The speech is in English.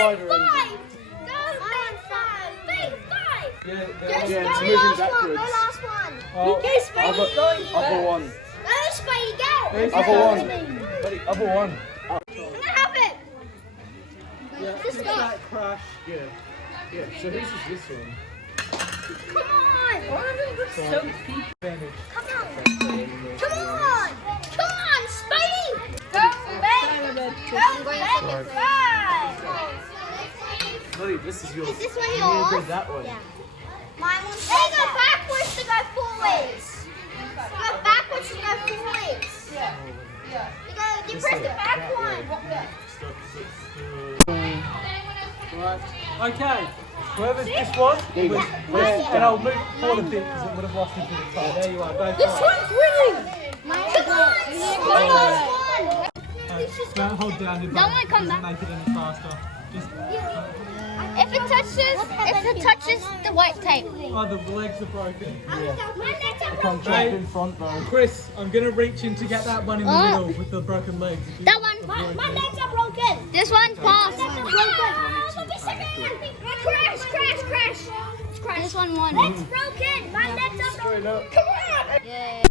spider Go engine. five. Big five. Yeah, it's moving backwards. No last one. Oh, other one. No, Spidey, go. Other one. Buddy, other one. I'm gonna have it. Yeah, This fix guy. that crash. Yeah. Yeah, so whose is this one? Come on. So peak. Advantage. Come on. Come on. Come on, Spidey. Go back. Go back and five. Buddy, this is yours. Is this one You need to yours? go that way. Yeah. Mine was they go backwards to go forwards. Go backwards to go forwards. You press the back one. Right. Okay. Whoever this was, and I'll move forward a bit because it would have lost into the top. There you are. Go This for it. one's winning. Come on. Last one. Don't hold down your Don't button. come Doesn't back. make it any faster. Just If it touches the white tape. oh, the legs are broken. My legs are Come broken. jump in front though. Chris, I'm gonna reach in to get that one in the middle with the broken legs. That one. My legs are broken. This one's passed. Crash. This one won. Legs broken. My legs are broken. Straight up. Come on. Yeah.